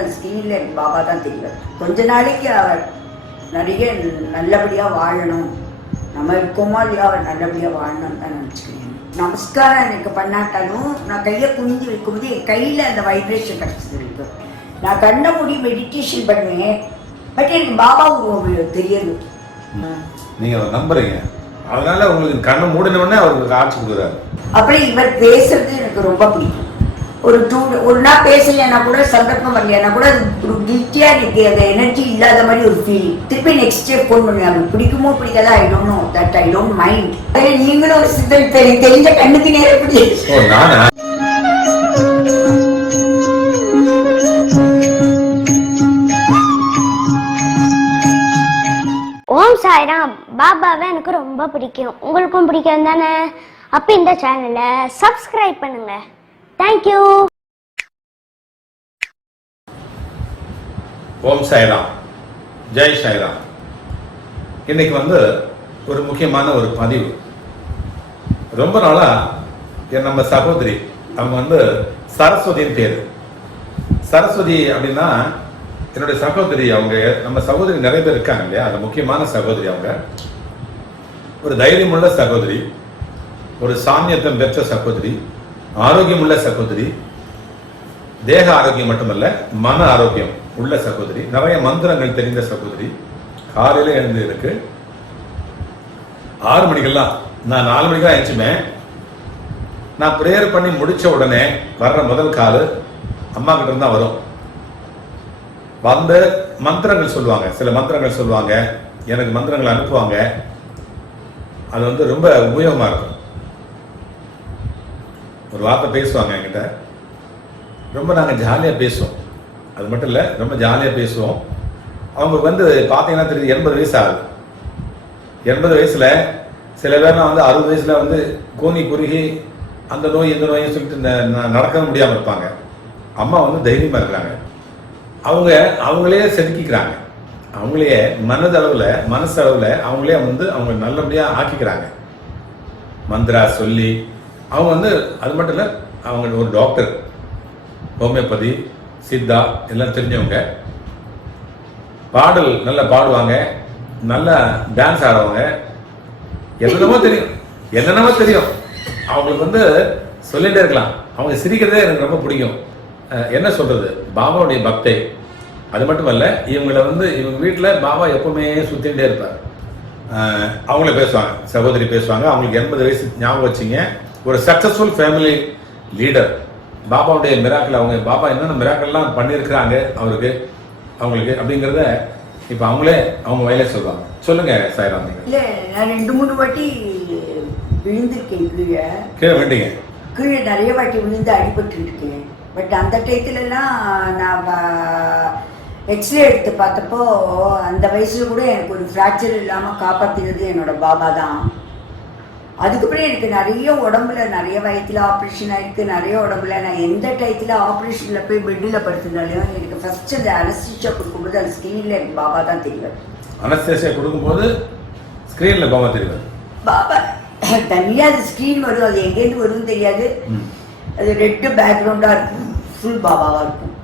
அந்த ஸ்க்ரீனில் எனக்கு பாபா தான் தெரியும். கொஞ்ச நாளைக்கு அவர் நிறைய நல்லபடியாக வாழணும், நம்ம இருக்கோமா இல்லையா அவர் நல்லபடியாக வாழணும்னு தான் நினச்சிக்கிறேன். நமஸ்காரம் எனக்கு பண்ணாட்டாலும் நான் கையை குனிஞ்சு வைக்கும்போது என் கையில் அந்த வைப்ரேஷன் கிடச்சிது இருக்கு. நான் கண்ண மூடி மெடிடேஷன் பண்ணுவேன், பட் எனக்கு பாபா உருவம் தெரியாது. நீங்கள் நம்புறீங்க, அதனால உங்களுக்கு கண்ணை மூடினோடனே அவருக்கு காட்சி கொடுக்குறாரு. அப்புறம் இவர் பேசுறது எனக்கு ரொம்ப பிடிக்கும். ஒரு நாள் பேசலைன்னா கூட, சந்தர்ப்பம் வரலைன்னா கூட ஒரு கில்ட்டியா இருக்கு, அந்த எனர்ஜி இல்லாத மாதிரி ஒரு ஃபீல். திருப்பி நெக்ஸ்ட் டே ஃபோன் பண்ணுவாங்க, பிடிக்குமோ பிடிக்காதா I don't know, that I don't mind. நீங்களும் ஒரு சித்தல் தெரிஞ்ச கண்ணுக்கு நேரம் பிடி. ஓம் சாய்ராம். பாபாவை எனக்கு ரொம்ப பிடிக்கும், உங்களுக்கும் பிடிக்கும் தானே? அப்போ இந்த சேனலை சப்ஸ்கிரைப் பண்ணுங்க. தேங்க்யூ. ஓம் சாய்ராம், ஜெய் சாய்ராம். இன்னைக்கு ஒரு முக்கியமான ஒரு பதிவு. ரொம்ப நாளா நம்ம சகோதரி, அவங்க சரஸ்வதியின் பேரு. சரஸ்வதி அப்படின்னா என்னுடைய சகோதரி. அவங்க நம்ம சகோதரி நிறைய பேர் இருக்காங்க இல்லையா, அது முக்கியமான சகோதரி. அவங்க ஒரு தைரியமுள்ள சகோதரி, ஒரு சாமியத்தம் பெற்ற சகோதரி, ஆரோக்கியமுள்ள சகோதரி, தேக ஆரோக்கியம் மட்டுமல்ல மன ஆரோக்கியம் உள்ள சகோதரி, நிறைய மந்திரங்கள் தெரிந்த சகோதரி. காலையில எழுந்து இருக்கு 6 மணிக்கெல்லாம், நான் 4 மணிக்கெல்லாம் எழுந்துச்சுமே. நான் ப்ரேயர் பண்ணி முடிச்ச உடனே வர்ற முதல் கால் அம்மா கிட்ட இருந்தா வரும். மந்திரங்கள் சொல்லுவாங்க, சில மந்திரங்கள் சொல்லுவாங்க, எனக்கு மந்திரங்கள் அனுப்புவாங்க. அது ரொம்ப உபயோகமா இருக்கும். ஒரு வார்த்தை பேசுவாங்க என்கிட்ட, ரொம்ப நாங்கள் ஜாலியாக பேசுவோம். அது மட்டும் இல்லை, ரொம்ப ஜாலியாக பேசுவோம். அவங்க பார்த்தீங்கன்னா தெரியுது 80 வயசு ஆகுது. 80 வயசுல சில பேர்லாம் 60 வயசுல கூனி குறுகி அந்த நோய் இந்த நோயை சொல்லிட்டு நடக்க முடியாமல் இருப்பாங்க. அம்மா தைரியமாக இருக்கிறாங்க. அவங்களே செதுக்கிக்கிறாங்க, அவங்களே மனசளவில் அவங்களே அவங்க நல்லபடியாக ஆக்கிக்கிறாங்க. மந்திரா சொல்லி அவங்க அது மட்டும் இல்லை, அவங்க ஒரு டாக்டர், ஹோமியோபதி, சித்தா எல்லாம் தெரிஞ்சவங்க. பாடல் நல்லா பாடுவாங்க, நல்லா டான்ஸ் ஆடுவாங்க, என்னென்னமோ தெரியும். அவங்களுக்கு சொல்லிட்டே இருக்கலாம். அவங்க சிரிக்கிறதே எனக்கு ரொம்ப பிடிக்கும். என்ன சொல்றது, பாபாவுடைய பக்தை. அது மட்டும் இல்ல, இவங்களை இவங்க வீட்டில் பாபா எப்பவுமே சுத்திகிட்டே இருப்பார். அவங்கள பேசுவாங்க, சகோதரி பேசுவாங்க. அவங்களுக்கு 80 வயசு ஞாபகம் வச்சிங்க. ஒரு சக்சஸ்ஃபுல் ஃபேமிலி லீடர். பாபாவுடைய மிராக்கள், அவங்க பாபா என்னென்ன மிராக்கள்லாம் பண்ணியிருக்கிறாங்க அவங்களுக்கு அப்படிங்கிறத இப்போ அவங்களே அவங்க வயலே சொல்லுவாங்க. சொல்லுங்க சாய்ராம். இல்லை, நான் 2-3 வாட்டி விழுந்திருக்கேன். கீழே வேண்டிங்க, கீழே நிறைய வாட்டி விழுந்து அடிபட்டு இருக்கேன். பட் அந்த டயத்துலலாம் நான் எக்ஸ்ரே எடுத்து பார்த்தப்போ அந்த வயசில் கூட எனக்கு ஒரு ஃப்ராக்சர் இல்லாமல் காப்பாற்றினது என்னோட பாபா தான். அதுக்கப்புறம் எனக்கு நிறைய உடம்புல நிறைய வயத்தில் ஆப்ரேஷன் ஆகிருக்கு. நிறைய உடம்புல நான் எந்த டயத்தில் ஆப்ரேஷனில் போய் பெட்டில் படுத்தினாலையும் எனக்கு ஃபர்ஸ்ட் அந்த அனஸ்தீசியா கொடுக்கும்போது அந்த ஸ்க்ரீனில் எனக்கு பாபா தான் தெரியும். அனஸ்தீசியா கொடுக்கும்போது ஸ்க்ரீனில் பாபா தெரியும். பாபா தனியாக அது ஸ்க்ரீன் வரும், அது எங்கேருந்து வரும்னு தெரியாது. அது ரெட்டு பேக்ரவுண்டாக இருக்கும், ஃபுல் பாபாவாக இருக்கும்.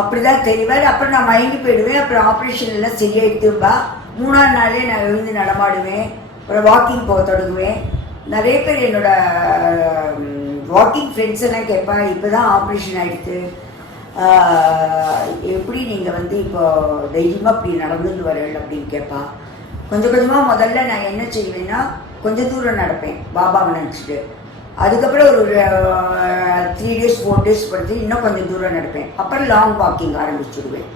அப்படிதான் தெரிவார். அப்புறம் நான் மயங்கி போயிடுவேன். அப்புறம் ஆப்ரேஷன் எல்லாம் சரியாயிடுத்துப்பா. 3ஆவது நாளே நான் எழுந்து நடமாடுவேன். அப்புறம் வாக்கிங் போக தொடங்குவேன். நிறைய பேர் என்னோட வாக்கிங் ஃப்ரெண்ட்ஸ் எல்லாம் கேட்பா, இப்போ தான் ஆப்ரேஷன் ஆகிடுது, எப்படி நீங்கள் இப்போ தைரியமாக அப்படி நடந்துட்டு வரல அப்படின்னு கேட்பா. கொஞ்சம் கொஞ்சமாக முதல்ல நான் என்ன செய்வேன்னா, கொஞ்சம் தூரம் நடப்பேன் பாபாவை நினச்சிட்டு. அதுக்கப்புறம் ஒரு 3 days 4 days படுத்து இன்னும் கொஞ்சம் தூரம் நடப்பேன். அப்புறம் லாங் வாக்கிங் ஆரம்பிச்சுடுவேன்.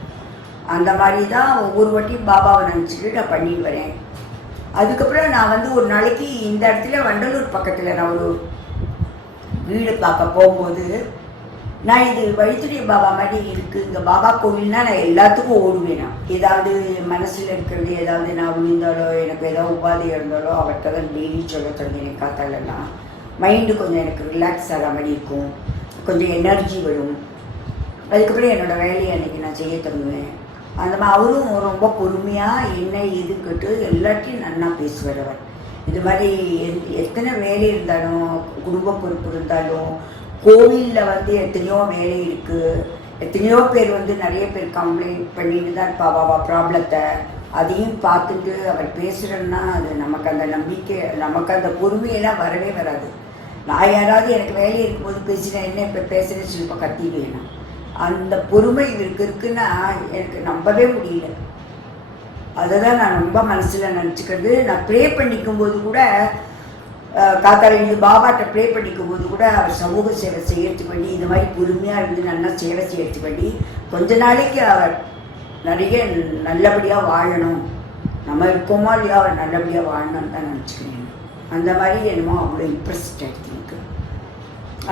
அந்த மாதிரி தான் ஒவ்வொரு வாட்டியும் பாபாவை நினச்சிட்டு நான் பண்ணிட்டு வரேன். அதுக்கப்புறம் நான் ஒரு நாளைக்கு இந்த இடத்துல வண்டலூர் பக்கத்தில் நான் ஒரு வீடு பார்க்க போகும்போது, நான் இது வழித்துறை பாபா மாதிரி இருக்குது இங்கே பாபா கோவில்னா நான் எல்லாத்துக்கும் ஓடுவேன். நான் ஏதாவது மனசில் இருக்கிறது, ஏதாவது நான் விழுந்தாலோ எனக்கு ஏதாவது உபாதை இருந்தாலோ அவர்கிட்ட தான் டெய்லி சொல்ல தொடங்கினேன். காத்தாலெல்லாம் மைண்டு கொஞ்சம் எனக்கு ரிலாக்ஸ் ஆகிற மாதிரி இருக்கும், கொஞ்சம் எனர்ஜி வரும். அதுக்கப்புறம் என்னோடய வேலையை அன்றைக்கி நான் செய்ய தொடங்குவேன். அந்த மாதிரி அவரும் ரொம்ப பொறுமையாக என்ன எதுக்கிட்டு எல்லாத்தையும் நல்லா பேசுவார் அவர். இது மாதிரி எத்தனை வேலை இருந்தாலும், குடும்ப பொறுப்பு இருந்தாலும், கோவிலில் எத்தனையோ வேலை இருக்குது, எத்தனையோ பேர் வந்து நிறைய பேர் கம்ப்ளைண்ட் பண்ணிட்டு தான் இருப்பா பாபா ப்ராப்ளத்தை. அதையும் பார்த்துட்டு அவர் பேசுகிறேன்னா அது நமக்கு அந்த நம்பிக்கை, நமக்கு அந்த பொறுமையெல்லாம் வரவே வராது. நான் யாராவது எனக்கு வேலை இருக்கும்போது பேசினேன், என்ன இப்போ பேசுகிறேன்னு சொல்லி இப்போ கத்திடுவேன். அந்த பொறுமை இவருக்கு இருக்குன்னா எனக்கு நம்பவே முடியல. அதை தான் நான் ரொம்ப மனசில் நினச்சிக்கிறது. நான் ப்ரே பண்ணிக்கும்போது கூட காத்தால பாபாட்ட ப்ரே பண்ணிக்கும்போது கூட அவர் சமூக சேவை செய்யறதுக்கு வேண்டி இந்த மாதிரி பொறுமையாக இருந்து நல்லா சேவை செய்யறதுக்கு வேண்டி கொஞ்ச நாளைக்கு அவர் நிறைய நல்லபடியாக வாழணும், நம்ம இருக்கோமோ இல்லையா அவர் நல்லபடியாக வாழணும்னு தான் நினச்சிக்கிறேன். அந்த மாதிரி என்னமோ அவ்வளோ இம்ப்ரெஸ்ட் எனக்கு.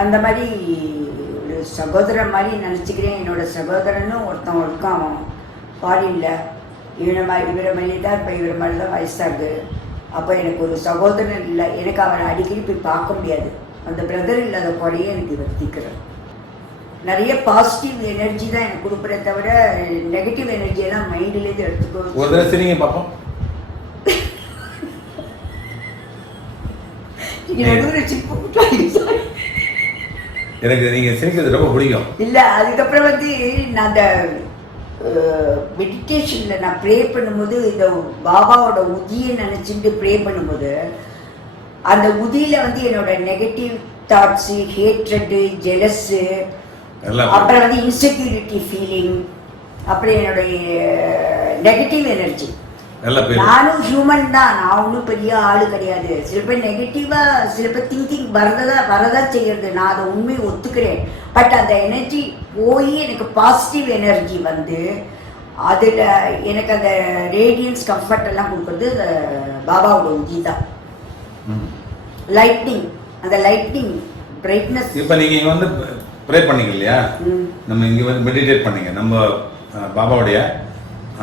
அந்த மாதிரி ஒரு சகோதரன் மாதிரி நினச்சிக்கிறேன். என்னோட சகோதரனும் ஒருத்தன் இருக்கான், அவன் ஃபாரினில். இவரை மாதிரியே தான் இப்போ இவரை மாதிரி தான் வயசாகுது. அப்போ எனக்கு ஒரு சகோதரன் இல்லை, எனக்கு அவரை அடிக்கடி போய் பார்க்க முடியாது. அந்த பிரதர் இல்லாத குறையே எனக்கு வர்த்திக்கிறேன். நிறைய பாசிட்டிவ் எனர்ஜி தான் எனக்கு கொடுக்குறே தவிர நெகட்டிவ் எனர்ஜியெல்லாம் மைண்ட்லேருந்து எடுத்துக்கோ. ஒரு தடவை சரிங்க பார்ப்போம். எனக்கு நீங்கள் சிரிக்கிறது ரொம்ப பிடிக்கும். இல்லை, அதுக்கப்புறம் வந்து நான் அந்த மெடிடேஷனில் நான் ப்ரே பண்ணும்போது இந்த பாபாவோட உதியை நினச்சிட்டு ப்ரே பண்ணும்போது அந்த உதியில் வந்து என்னோட நெகட்டிவ் தாட்ஸு, ஹேட்ரட்டு, ஜெலஸ்ஸு, அப்புறம் வந்து இன்செக்யூரிட்டி ஃபீலிங், அப்புறம் என்னுடைய நெகட்டிவ் எனர்ஜி. நானும் ஹியூமன் தான், நான் ஒன்றும் பெரிய ஆளு கிடையாது. சில பேர் நெகட்டிவாக சில பேர் திங்கிங் வரதான் செய்யறது, நான் அதை உண்மையை ஒத்துக்கிறேன். பட் அந்த எனர்ஜி போய் எனக்கு பாசிட்டிவ் எனர்ஜி வந்து அதில் எனக்கு அந்த ரேடியன்ஸ் கம்ஃபர்ட் எல்லாம் கொடுக்குறது பாபாவோட உதி தான். லைட்னிங், அந்த லைட்னிங் பிரைட்னஸ். இப்போ நீங்கள் வந்து ப்ரே பண்ணீங்க இல்லையா, நம்ம இங்கே வந்து மெடிடேட் பண்ணீங்க, நம்ம பாபாவுடைய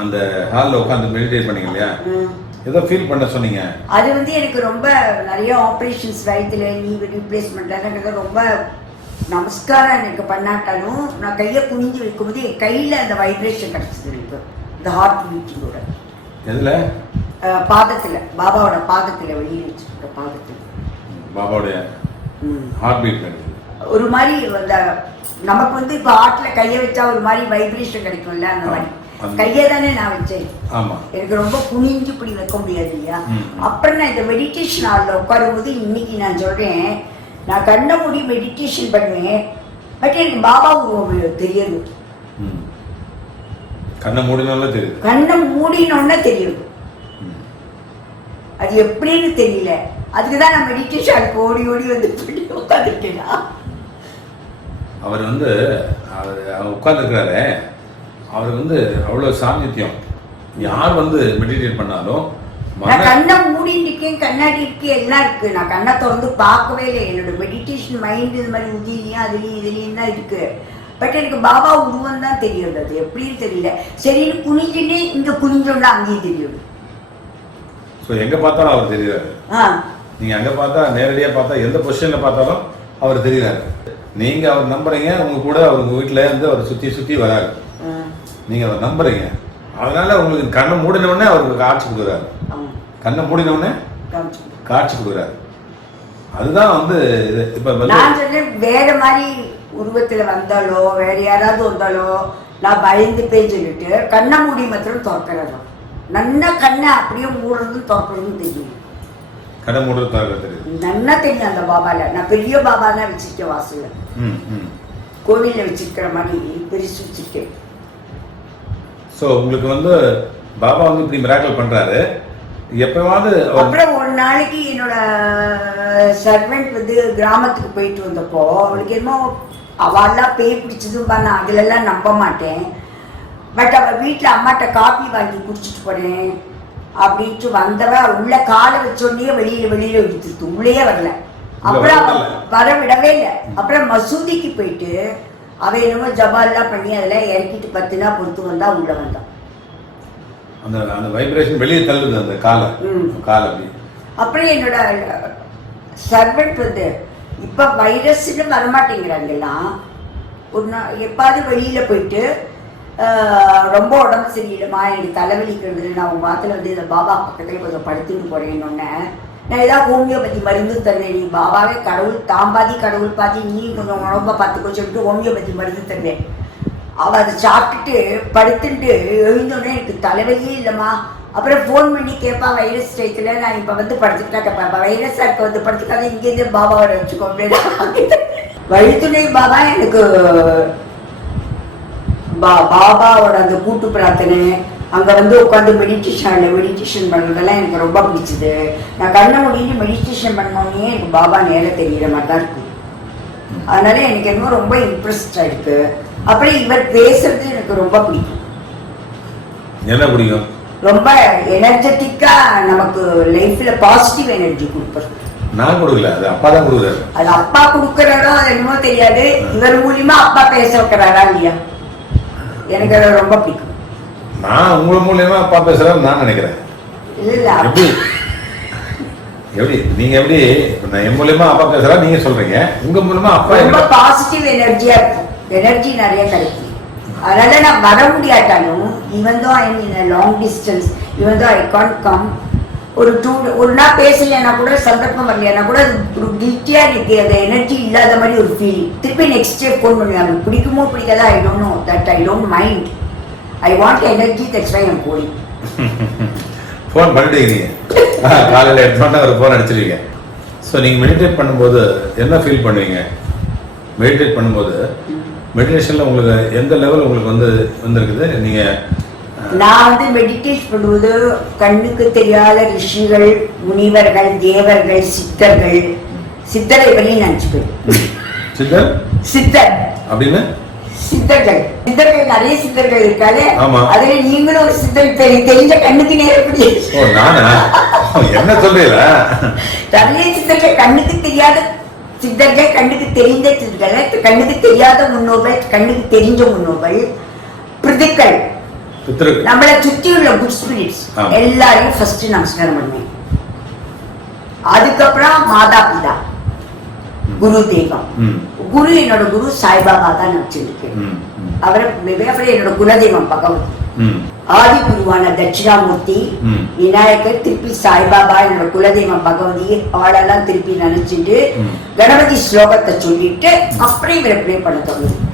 அந்த ஹாலில் உட்காந்து மெடிடேட் பண்ணீங்க இல்லையா, ஏதோ ஃபீல் பண்ண சொன்னீங்க. அது வந்து எனக்கு ரொம்ப நிறைய ஆப்ரேஷன்ஸ் வயிற்றுல நீ ரீப்ளேஸ்மெண்ட்ல ரொம்ப நமஸ்காரம் எனக்கு பண்ணாட்டாலும் நான் கையை குனிஞ்சு வைக்கும்போது என் கையில் அந்த வைப்ரேஷன் கிடச்சிது எனக்கு, இந்த ஹார்ட் பீட்டிங்கோட. எதில்? பாதத்தில், பாபாவோட பாதத்தில், வெளியே வச்சுருக்க பாதத்தில் பாபாவுடைய ஹார்ட் பீட் ஒரு மாதிரி அந்த நமக்கு வந்து இப்போ ஹார்ட்டில் கையை வச்சா ஒரு மாதிரி வைப்ரேஷன் கிடைக்கும்ல, அந்த மாதிரி கையை தானே நான் வச்சேன். எனக்கு ரொம்ப குனிஞ்சு இப்படி வைக்க முடியாது இல்லையா. அப்புறம் நான் இந்த மெடிடேஷன் ஹாலில் உட்காரும்போது இன்னைக்கு நான் சொல்றேன், நான் கண்ணை மூடி மெடிடேஷன் பண்ணுவேன், பட் எனக்கு பாபா உருவம் தெரியுது. கண்ணை மூடினோம்னா தெரியுது, கண்ணை மூடினோன்னா தெரியுது. அது எப்படின்னு தெரியல. அதுக்குதான் நான் மெடிடேஷன் ஹாலுக்கு ஓடி ஓடி வந்து உட்காந்துருக்கேனா. அவர் வந்து அவர் உட்காந்துருக்கிறாரு, அவர் வந்து அவ்வளோ சாநித்தியம். யார் வந்து மெடிடேட் பண்ணாலும் நான் கண்ணை மூடிட்டு இருக்கேன், கண்ணாடி இருக்கு, எல்லாம் இருக்கு. நான் கண்ணை திறந்து பார்க்கவே இல்லை. என்னோட மெடிடேஷன் மைண்ட் இது மாதிரி உதிலையும் அதுலேயும் இதுலேயும் தான் இருக்கு. பட் எனக்கு பாபா உருவம் தான் தெரியுது, அது எப்படின்னு தெரியல. சரின்னு குனிஞ்சுட்டு இங்கே குனிஞ்சோன்னா அங்கேயும் தெரியுது. ஸோ எங்கே பார்த்தாலும் அவர் தெரியுறாரு. நீங்கள் அங்கே பார்த்தா, நேரடியாக பார்த்தா, எந்த பொசிஷனில் பார்த்தாலும் அவர் தெரியுறாரு. நீங்கள் அவர் நம்புறீங்க, உங்க கூட அவர் உங்கள் வீட்டில் இருந்து அவர் சுற்றி சுற்றி வராரு. நீங்கள் அவர் நம்புறீங்க, அதனால உங்களுக்கு கண்ணை மூடினவுடனே அவருக்கு காட்சி கொடுக்குறாரு. கண்ணை மூடினவுடனே காட்சி கொடுக்குறாரு. அதுதான் வந்து இது. இப்போ நான் சொன்னேன், வேற மாதிரி உருவத்தில் வந்தாலோ வேற யாராவது வந்தாலோ நான் பயந்துப்பேன்னு சொல்லிட்டு கண்ணை மூடி மாத்திரம் திறக்கிறோம். நன்னா கண்ணை அப்படியே மூடுறதும் திறக்கிறதும் தெரியும். கண்ணை மூடுறது தெரியும், நன்னா தெரியும். அந்த பாபால நான் பெரிய பாபா தான் வச்சிருக்கேன், வாசல்ல கோவிலில் வச்சிருக்கிற மாதிரி பெருசு வச்சிருக்கேன். ஸோ உங்களுக்கு வந்து பாபா வந்து இப்படி மிராக்கிள் பண்ணுறாரு. எப்போவாவது அப்புறம் ஒரு நாளைக்கு என்னோட சர்வெண்ட் வந்து கிராமத்துக்கு போயிட்டு வந்தப்போ அவளுக்கு என்னமோ அவெல்லாம் பேய் பிடிச்சதும் நான் அதிலெல்லாம் நம்ப மாட்டேன். பட் அவள் வீட்டில் அம்மாட்ட காப்பி வாங்கி குடிச்சிட்டு போனேன் அப்படின்ட்டு வந்தவ உள்ள காலை வச்சோடனே வெளியில இழுத்துட்டு உள்ளே வரல. அப்புறம் வர விடவே இல்லை. அப்புறம் மசூதிக்கு போயிட்டு அவன் என்னமோ ஜபால்லாம் பண்ணி அதில் இறக்கிட்டு 10 நாள் பொறுத்து வந்தா உள்ள வந்தான். அந்த அந்த வைப்ரேஷன் வெளியே தள்ளுது அந்த காலை அப்படி. அப்புறம் என்னோட சர்வெண்ட் வந்து இப்போ வைரஸ்ன்னு வரமாட்டேங்கிறாங்க எல்லாம். ஒரு நாள் எப்பாவது வெளியில் போயிட்டு ரொம்ப உடம்பு சரியில்லைம்மா, எனக்கு தலைவலிக்கிறது, நான் உங்கள் வாரத்தில் வந்து இந்த பாபா பக்கத்தில் கொஞ்சம் படுத்துட்டு போகிறேன்னொன்னே நான் ஏதாவது ஹோமியோபதி மருந்து தருவேன். நீ பாபாவே கடவுள் தாம்பாதி கடவுள் பாதி, நீ கொஞ்சம் உடம்ப பார்த்துக்கோ சொல்லிட்டு ஹோமியோபதி மருந்து தருவேன். அவள் அதை சாப்பிட்டுட்டு படுத்துட்டு எழுந்தோடனே எனக்கு தலைவலியே இல்லைம்மா. அப்புறம் ஃபோன் பண்ணி கேட்பா வைரஸ் டயத்தில், நான் இப்போ வந்து படுத்துக்கிட்டா கேட்பேன், வைரஸாக இருக்க வந்து படுத்துக்காத, இங்கேருந்து பாபாவை வச்சுக்கோ அப்படின்னு. வழித்துணை பாபா எனக்கு பாபாவோட அந்த கூட்டு பிரார்த்தனை, அங்கே வந்து உட்காந்து மெடிடேஷன் பண்ணுறதெல்லாம் எனக்கு ரொம்ப பிடிச்சது. நான் கண்ணை முடிஞ்சு மெடிடேஷன் பண்ணோன்னே எனக்கு பாபா நேரம் தெரிகிற மாதிரி தான் இருக்கும். அதனால எனக்கு என்னமோ ரொம்ப இன்ட்ரெஸ்டாக இருக்கு. அப்புறம் இவர் பேசுறது எனக்கு ரொம்ப பிடிக்கும். என்ன பிடிக்கும்? ரொம்ப எனர்ஜெட்டிக்கா நமக்கு லைஃப்ல பாசிட்டிவ் எனர்ஜி கொடுப்பாரு. நான் கொடுக்கல, அது அப்பா தான் கொடுக்குறாரு. அது அப்பா கொடுக்கறதோ அது என்னமோ தெரியாது, இவர் மூலியமா அப்பா பேச வைக்கிறாரா இல்லையா, எனக்கு அது ரொம்ப பிடிக்கும். நான் உங்க மூலியமா அப்பா பேசுறாரு நான் நினைக்கிறேன். இல்ல எப்படி எப்படி நீங்க எப்படி நான் என் மூலியமா அப்பா பேசுறா நீங்க சொல்றீங்க, உங்க மூலமா அப்பா ரொம்ப பாசிட்டிவ் எனர்ஜியா இருக்கும், எனர்ஜி நிறைய கிடைக்கும். அதனால நான் வர முடியாட்டாலும் even though I mean long distance, even though I can't come, ஒரு நாள் பேசலைன்னா கூட, சந்தர்ப்பம் வரலைன்னா கூட ஒரு கில்ட்டியா இருக்கு, அந்த எனர்ஜி இல்லாத மாதிரி ஒரு ஃபீல். திருப்பி நெக்ஸ்ட் டே ஃபோன் பண்ணுவாங்க, பிடிக்குமோ பிடிக்காதா I don't know, that I don't mind, I want energy, that's why I'm going. Phone பண்ணிட்டீங்க காலையில் எடுத்தோன்னா ஒரு ஃபோன் அடிச்சிருவீங்க. ஸோ நீங்கள் மெடிடேட் பண்ணும்போது என்ன ஃபீல் பண்ணுவீங்க? மெடிடேட் பண்ணும்போது மெடிடேஷனில் உங்களுக்கு எந்த லெவல் உங்களுக்கு வந்துருக்குது? நீங்கள் நான் வந்து மெடிடேட் பண்ணுவது கண்ணுக்கு தெரியாத ரிஷிகள், முனிவர்கள், தேவர்கள், சித்தரை பண்ணி நினைச்சுப்பேன். சித்தர் அப்படின்னு சித்தர்கள் நிறைய சித்தர்கள் இருக்காது, அதுல நீங்களும் ஒரு சித்தர் தெரிஞ்ச கண்ணுக்கு நேரப்படி என்ன சொல்றீங்களா? நிறைய சித்தர்கள், கண்ணுக்கு தெரியாத சித்தர்கள், கண்ணுக்கு தெரிந்த சித்தர்கள், கண்ணுக்கு தெரியாத முன்னோர்கள், கண்ணுக்கு தெரிஞ்ச முன்னோர்கள், பிரிதுக்கள், நம்மளை சுற்றி உள்ள குட் ஸ்பிரிட்ஸ் எல்லாரையும் ஃபர்ஸ்ட் நமஸ்காரம் பண்ணுவேன். அதுக்கப்புறம் மாதா பிதா, குரு தெய்வம். குரு என்னோட குரு சாய்பாபா தான் வச்சிருக்கேன். அப்புறம் என்னோட குலதெய்வம் பகவதி, ஆதி குருவான தட்சிணாமூர்த்தி, விநாயகர், திருப்பி சாய்பாபா, என்னோட குலதெய்வம் பகவதி, அவளெல்லாம் திருப்பி நினைச்சிட்டு கணபதி ஸ்லோகத்தை சொல்லிட்டு அப்புறம் இவரை ப்ரே பண்ண தொடங்கும்.